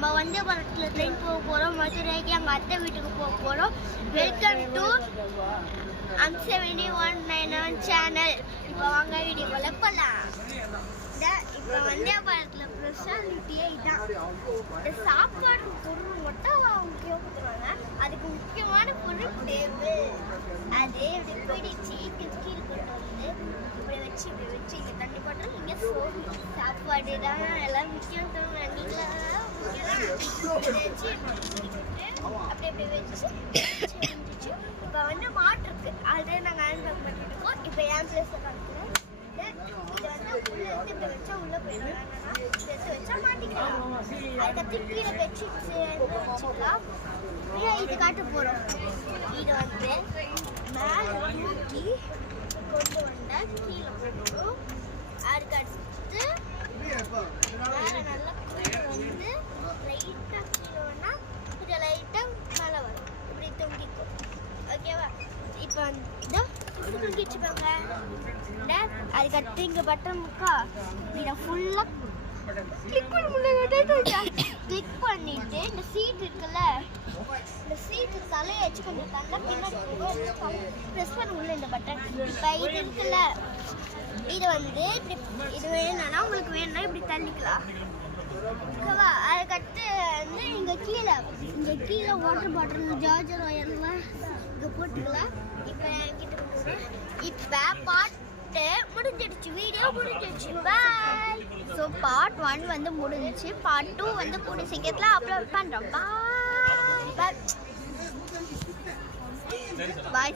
நம்ம வந்தே பாரத்தில் ட்ரெயின் போக போகிறோம். மதுரைக்கு எங்கள் அத்தை வீட்டுக்கு போக போகிறோம். Welcome to M7191 channel. இப்போ வாங்க வீடியோக்குள்ள போகலாம். இப்போ வந்தே பாரத்தில் ஸ்பெஷாலிட்டியே இதான். இந்த சாப்பாடு பொருள் மட்டும் அவங்க கொடுத்துருவாங்க. அதுக்கு முக்கியமான பொருள் டேபிள். அது இப்படி பிடிச்சி கீழே கொண்டு வந்து இப்படி வச்சு இங்கே தண்ணி போட்டோம். இங்கே சோறு சாப்பாடு தான் எல்லாம் முக்கியம். நீங்களாம் வச்சு அப்படி வச்சு இப்போ வந்து மாட்டு இருக்கு. ஆல்ரெடி நாங்கள் ஹேண்ட் பேக் பண்ணிட்டு இருக்கோம். இப்போ என் பிளேஸில் காமிக்கிறேன். இது வந்து உள்ள இருந்து இப்படி வச்சா உள்ள போயிடும். எடுத்து வச்சா மாட்டிக்கலாம். அதுக்கடுத்து கீழே பெட்ஷீட்ஸ் வச்சுக்கலாம். இது காட்ட போகிறோம். இது வந்து மேலே தூக்கி கொண்டு வந்தால் கீழே போடும். அதுக்கடுத்து மேலே நல்லா கீழே வந்து லைட்டாக கீழே வேணா கொஞ்சம் லைட்டாக மேலே வரும். இப்படி தொங்கிக்கும். ஓகேவா? இப்போ வந்து இப்படி தொங்கிச்சுப்பாங்க. அதுக்கடுத்து இங்கே பட்டன் இருக்கா, இதை ஃபுல்லாக கிளிக் பண்ண முடியல. கிளிக் பண்ணிட்டு இந்த சீட் இருக்குல்ல, இந்த சீட்டு தலையை வச்சு கொஞ்சம் தள்ள பின்னாடி ப்ரெஸ் பண்ண முடியல இந்த பட்டன். இப்போ இது இருக்குல்ல, இது வந்து இப்படி இது வேணும்னா உங்களுக்கு வேணும்னா இப்படி தள்ளிக்கலாம். ஓகேவா? அதுக்கடுத்து வந்து இங்கே கீழே வாட்டர் பாட்டில் சார்ஜர் ஒயர்லாம் இங்கே போட்டுக்கலாம். இப்போ என்கிட்ட இப்போ பாட்டு முடிஞ்சிடுச்சு. வீடியோ முடிஞ்சிடுச்சு. பாய். ஸோ பார்ட் 1 வந்து முடிஞ்சிச்சு. பார்ட் 2 வந்து கூடிய சீக்கிரத்தில் அப்லோட் பண்ணுறோம். பாய் பாய்.